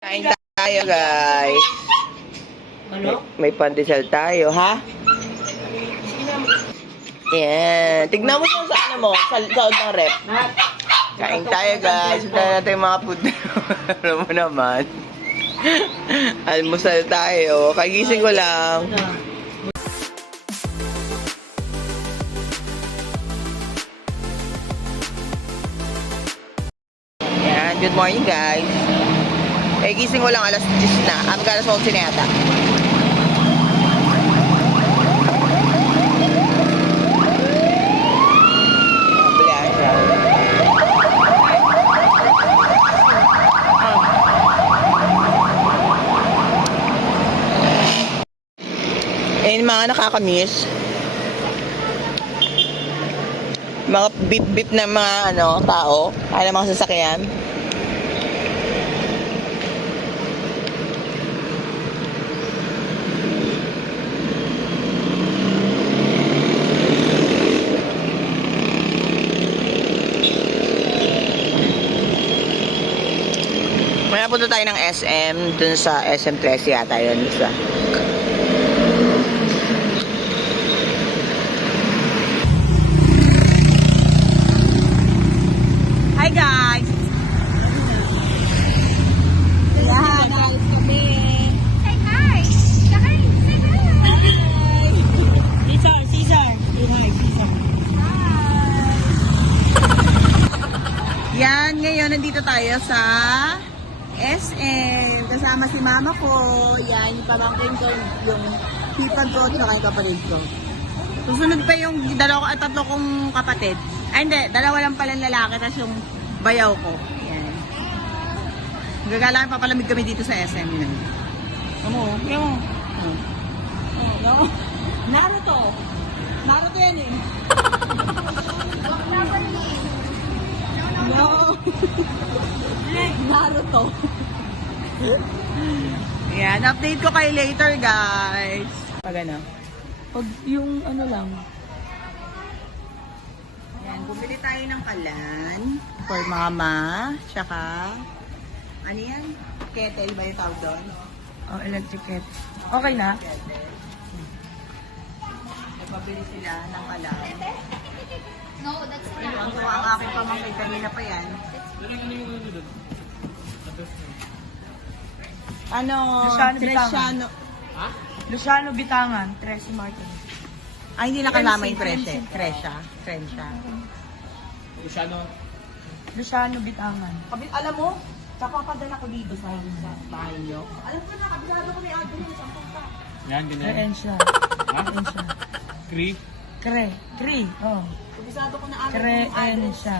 Kain tayo, guys. Ano? May pandesal tayo, ha? Yan. Tignan mo siya sa ano mo, sa loob ng rep. Kain tayo, guys. Sundan natin yung mga food. Ano mo naman? Almusal tayo. Kagising ko lang. Yan. Good morning, guys. Gising ko lang alas 10 na. Alas 11 na yata. Ayun mga nakakamiss. Mga beep-beep na mga tao. Kaya mga sasakyan. May napunta tayo ng SM. Dun sa SM 13 yata yun. Isa. Hi guys! Yan, alis kami. Say hi! Say hi! Say hi! Caesar! Say hi, Caesar. Yan, ngayon nandito tayo sa SM. Kasama si mama ko. Yan, yung pamangkin ko, yung hipag ko, at yung kapatid ko. Susunod pa yung tatlo kong kapatid. Ay hindi, dalawa lang pala lalaki, tapos yung bayaw ko. Yan. Gagalaan, papalamig kami dito sa SM. Yan. Ano? Yung. Oh, Naruto. Naruto yan eh. No. Naruto. Yan, update ko kayo later, guys. Pag ano? Pag yung ano lang. Yan, bumili tayo ng kalan for mama. Tsaka, ano yan? Kettle ba yung tawag doon? Oh, electric cat. Okay na? Kettle. Nagpabili sila ng kalan. No, that's Ang enough. ang aking pamangkin kanina pa yan. Ano? Luciano Bitangan. Cristiano. Luciano Bitangan, Tracy Martin. Ay, hindi nakasama yung Tresha. Luciano Bitangan. Alam mo, kapapadala ko dito sa bahay niyo. Alam ko na, kabisado ko may address. Yan, ganyan. Creencia. Creencia. Cree. Cre. Oh. Kabisado ko na address. Creencia.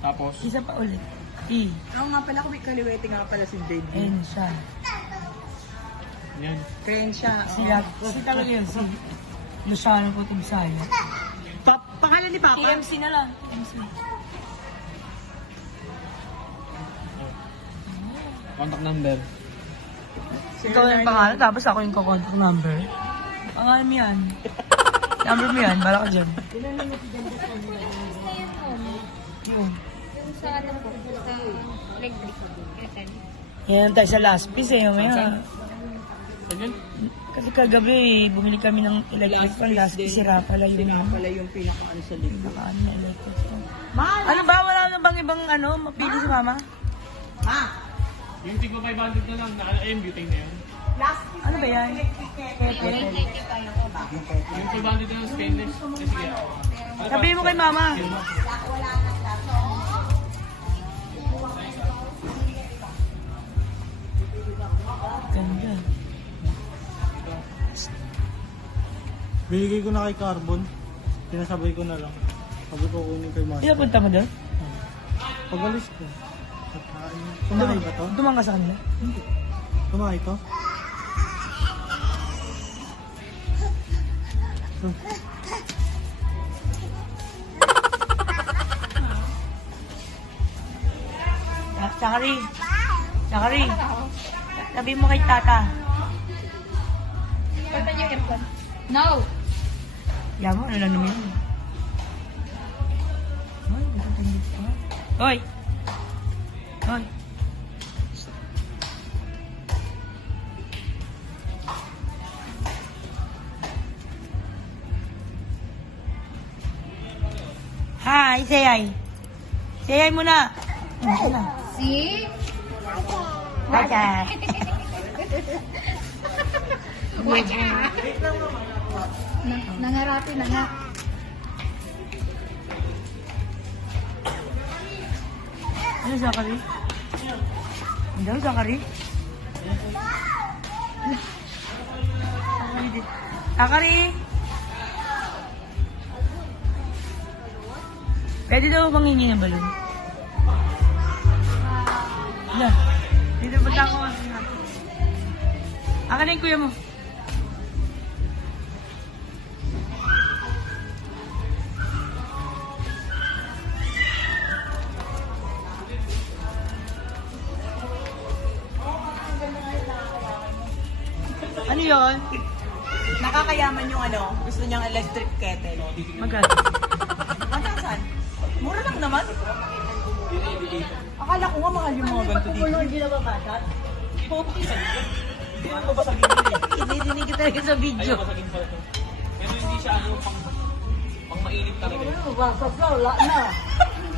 Tapos, Isa pa ulit. E. Oo nga pala, kung may kaliwete nga pala si David. Ensya. yan. Crenshaw. Si talaga yun. Si Luciano Putugsaya. Pangalan ni Papa? TMC na lang. TMC. Contact number. Ikaw yung pangalan, tapos ako yung contact number. Pangalan mo yan. Number mo yan, bala ka dyan. Yung. Sa ano po, sa electric. Yan tayo sa last piece eh. Mamaya. Ganyan. Kasi kagabi, bumili kami ng electric fan. Last piece, sira pala yun. Pala yung pinakaano sa likod. Nakaano na electric fan. Ano ba? Wala na bang ibang mapili si mama? Ma! Yung tigpa 500 na lang, naka-AM butane na yun. Ano ba yan? Yung 500 na lang stainless. Sige. Sabihin mo kay mama. Ganda. Binigay ko na kay Carbon. Pinasabay ko na lang. Sabi ko kunin kay Master. Pinapunta mo doon? Pag-alis ko. Kumahay ba to? Dumang ka sa kanila? Hindi. Kumahay to? Sakari. Sakari. Sabi mo kay tata. Open your earphone. No! Yan mo, ano lang naman yun. Ay, nakatangit pa. Hoy! Hoy! Hi, say hi. Say hi muna. See? Okay. Nangarapin na nga. Ano, Zachary? Ano, Zachary? Zachary? Pwede daw bang hingi ng balon? Wala. Dito punta ako. Akin na yung kuya mo. Ano yun? Nakakayaman yung ano, gusto niyang electric kettle. Magkano? Saan? Mura lang naman. Akala ko nga mahal yung mga ganito dito. Hindi na babasat? Hindi ako basagin yun eh. Hindi kita rin sa video. Basagin pala to. Pero hindi siya ano, pang mainit talaga. Babasat na, wala na.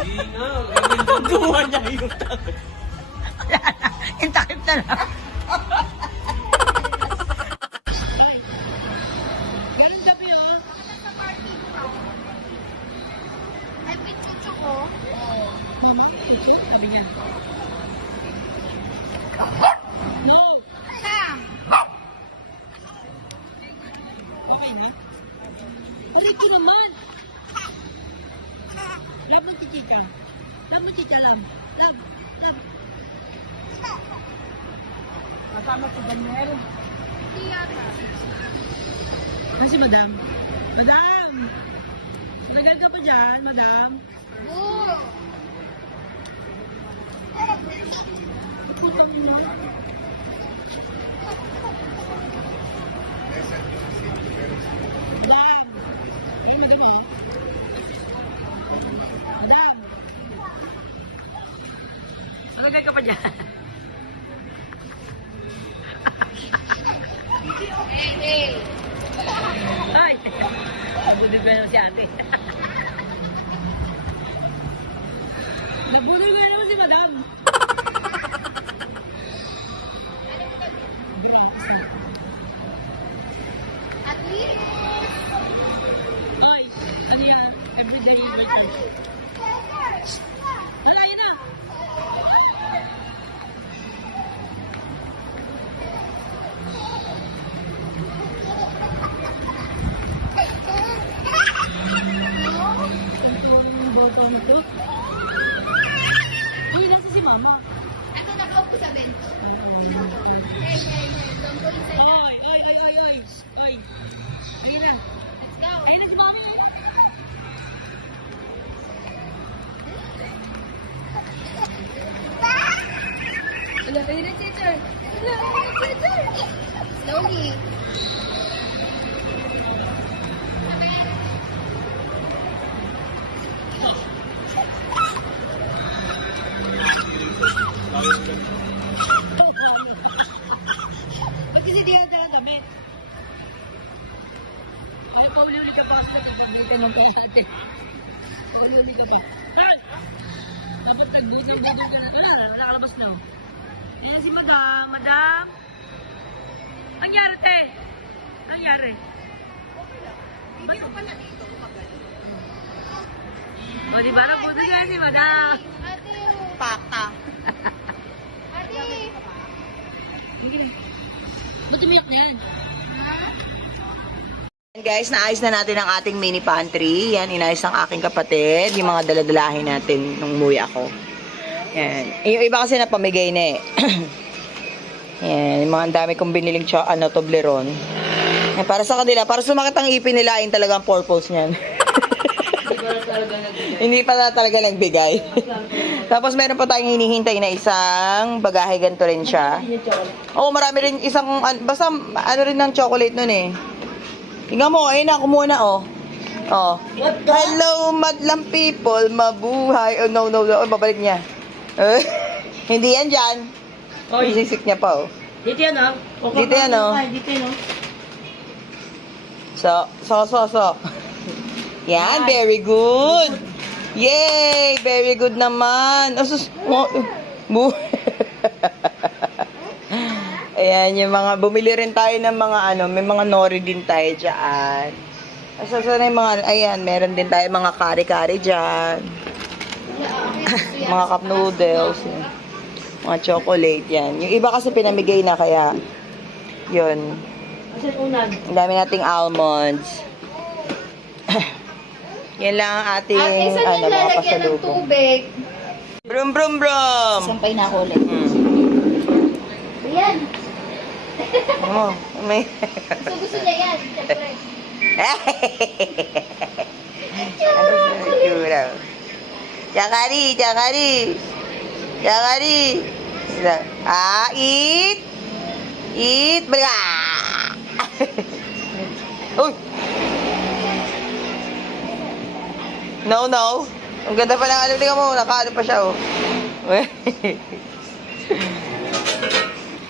Hindi na. Ganyan din. Gumawa niya yung takot. Yung takip na lang. Ganun gabi oh. Ay, pichucho ko. Mama, ito? Sabi niya. No! Sam! Okay na? Ulit ko naman! Love mo chichika. Love mo chicha, love. Love. Love. Kasama si Daniel. Hindi yata. Ano si Madam? Madam! Matagal ka pa dyan, Madam? Oo. Putang ina. Madam! Ayun, Madam oh. Madam! Matagal ka pa dyan? Hey! Ay! Nabudol ko na si ate. Nabudol ko na naman si Madam. At least! Ay! Ano yan? Everyday return. Wala, yun na! Ang bottom to. Uy, nasa si Mama. Ito, nakaupo sa bench. Hey, don't go inside. Ay! Ay! Ay! Ay! Ay! Ay! Sige na. Let's go. Ay, nag-mami. Hello, kayo na, teacher. Hello, teacher. Slowly. Ba't kasi di yan damit? Ay, pauli-uli ka pa kasi nagpapagalitan ng pera natin. Pauli-uli ka pa. Ay! Dapat nag-video ka na. Wala, nakalabas na. Ayan si Madam. Madam? Ang nangyari, te? Ang nangyari? Video pala dito. O, di ba? Napunta ka si Madam. Ate, Pata. ate. Ba't umiyak na yan? And guys, naayos na natin ang ating mini pantry. Yan, inayos ng aking kapatid. Yung mga daladalahin natin nung umuwi ako. Yan. Yung iba kasi napamigay na eh. Yan, yung mga dami kong biniling Toblerone. Yan, para sa kanila, para sumakit ang ipin nila, yun talaga ang purpose niyan. Hindi pa talaga nagbigay. Tapos meron pa tayong hinihintay na isang bagahe, ganito rin siya. Oo, marami rin isang, basta ano rin ng chocolate nun eh. Tingnan mo, ayun na, kumuha na oh. Oh. Hello, madlang people, mabuhay. Oh, no. Oh, babalik niya. Hindi yan dyan. Oh, isisik niya pa oh. Dito yan, oh. Dito yan oh. Dito yan, oh. So. Yan, very good. Yay! Very good naman. Asus, Ayan, yung mga, bumili rin tayo ng mga may mga nori din tayo dyan. Asa na yung mga, ayan, meron din tayo mga kari-kari dyan. Mga cup noodles. Yan. Mga chocolate, yan. Yung iba kasi pinamigay na, kaya, yun. Ang dami nating almonds. Yan lang ang ating, Ate, saan mga yung lalagyan ng pasalubong. tubig? Brum, brum, brum! Sampay na ako ulit. Ayan. Oh, may... Gusto niya yan. Siyempre. Jakari, Jakari. Jakari. Eat. Eat. Bala. Uy. No, no. Ang ganda pa ng tingnan mo. Nakaano pa siya, oh.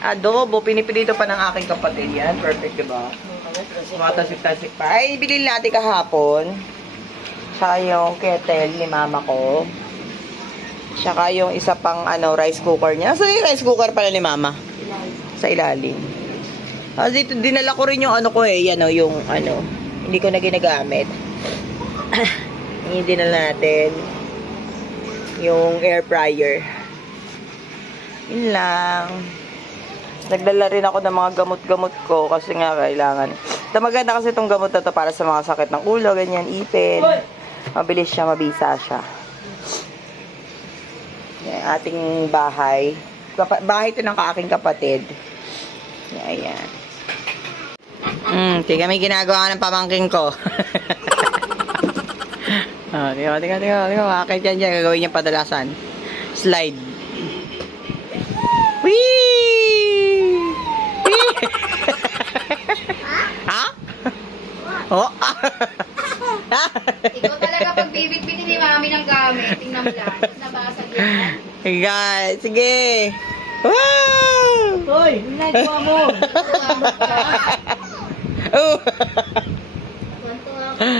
Adobo, pinipilito pa ng aking kapatid yan. Perfect, diba? Tumatasik-tasik pa. Ay, bilhin natin kahapon. Tsaka yung kettle ni mama ko. Tsaka yung isa pang rice cooker niya. So, yung rice cooker pala ni mama. Sa ilalim. Dito, dinala ko rin yung ko yan yung hindi ko na ginagamit. Yung dinala natin. Yung air fryer. Yun lang. Nagdala rin ako ng mga gamot-gamot ko kasi nga kailangan. Maganda kasi itong gamot na to para sa mga sakit ng ulo, ganyan, ipin. Mabilis siya, mabisa siya. Yan, ating bahay. Bahay ito ng aking kapatid. Ayan. Tingnan may ginagawa ng pamangking ko. Tingnan. Akit yan dyan. Gagawin niya padalasan. Slide. Whee! Ha? Oh. Ikaw talaga pag bibit-bitin ni mami ng gamit. Tingnan mo lang. Nabasag yan. Guys, sige. Wow! Hoy, ginagawa mo. Oh. Tuwan-tuwa ako.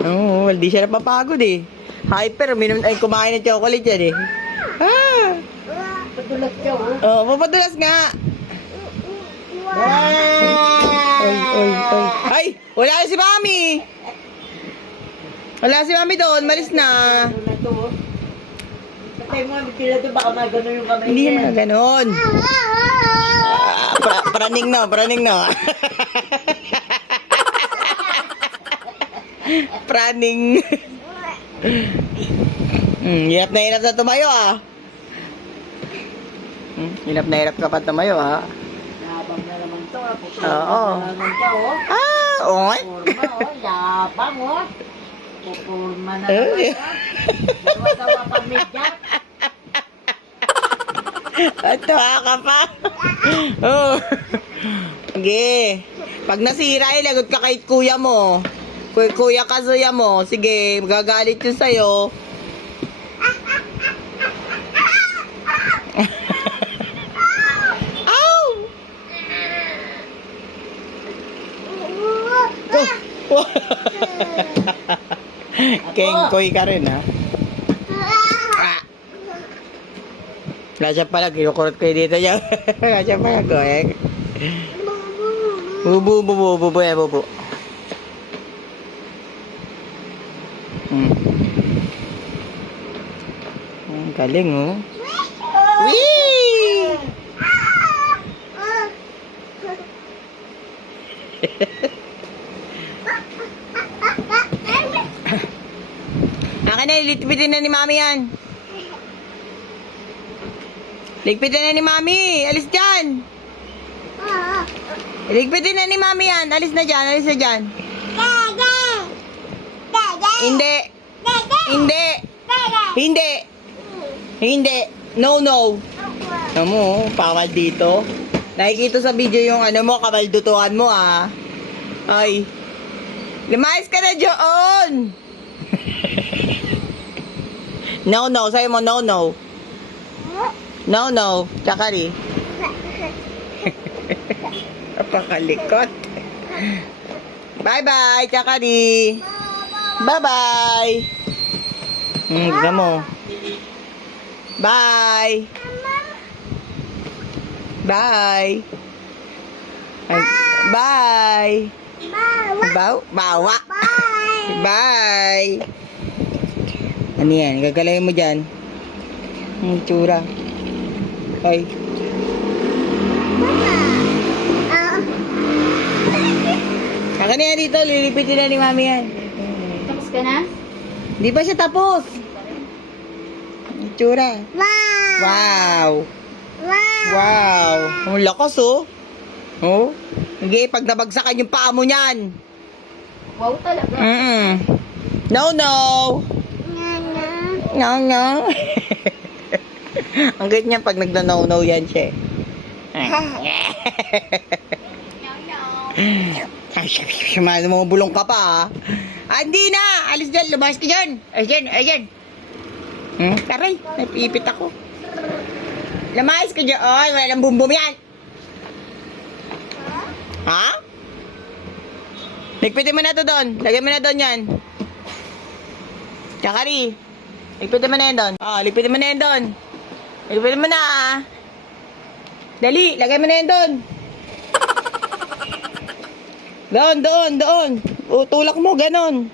Oh, hindi siya napapagod eh. Hyper, kumain ng chocolate yan eh. Ah! Padulas ka, oh. Oh, papadulas nga. Ay. Ay, wala si Mami. Wala si Mami doon, malis na. Ano na to, oh. Patay mo, sila to, baka magano yung kamay Hindi niya. naman ganon. Praning no. Praning. Hirap na tumayo ah. Hirap na hirap ka pa tumayo ah. Yabang na naman to, ah. Oo. Na naman to, oh. Oy. Purma, oh. Yabang, oh. Pupurma na naman, oh. Dawa-dawa pa medya. Tuwa ka pa. Oh. Sige. Pag nasira, ilagot ka kay kuya mo. Kuya Kazuya mo. Sige, magagalit yun sa'yo. Ow! Kengkoy ka rin, ha? Wala siya pala, kinukurot ko dito niya. Wala siya pala, goyeng. Bubu. Ang galing, oh. Whee! Akin na, litpitin na ni Mami yan. Ligpitin na ni Mami. Alis dyan. Ligpitin na ni Mami yan. Alis na dyan. Hindi. No. Mo, pakal dito. Nakikita sa video yung kabaldutuan mo ah. Ay. Lumayas ka na doon. No. Sabi mo no. No. Tsakari. Napakalikot. Bye-bye, Chakari. Bye-bye. Tignan mo. Bye. Bye. Bye. Bawa. Bye. Ano yan? Gagalayin mo dyan. Tsura. Ay. Kaka na yan dito. Lilipitin na ni mami yan. Tapos ka na? Di ba siya tapos? Tsura. Wow. Wow. Ang lakas oh. Oh. Hindi, pag nabagsakan yung paa mo niyan. Wow talaga. No, no. No, no. Ang gait niya pag nagna-no-no yan siya. Ay, mo bulong ka pa ah. Hindi na. Alis dyan. Lumabas ka dyan. Ayan. Taray. Napipit ako. Lumayas ka dyan. Ay, wala nang bumbum yan. Ha? Ligpitin mo na to doon. Lagyan mo na doon yan. Chakari. Ligpitin mo na yan doon. Ligpitin mo na yan doon. Ligpitin mo na ah. Dali, lagay mo na yan doon. Doon. Tulak mo, ganon.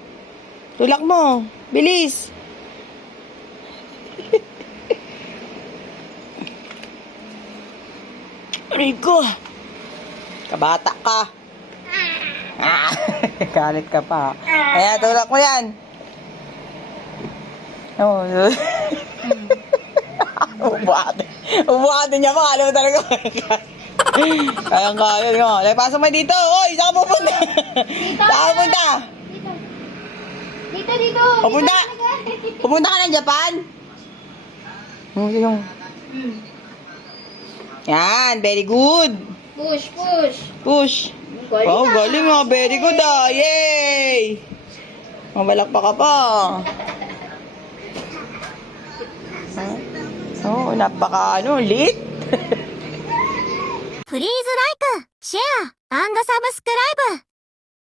Tulak mo. Bilis. Rico. Kabata ka. Galit ka pa. Kaya tulak mo yan. Ubuhatin niya pa. Alam mo talaga. Kaya nga. Pasok mo dito. Oy, saan ka pupunta? Saan ka pupunta? Dito. Pupunta ka ng Japan? Yan, very good. Push. Wow, galing nga. Very good ah. Yay! Mabalakpak ka pa. Napaka lit. プリーズライク、シェア、&サブスクライブ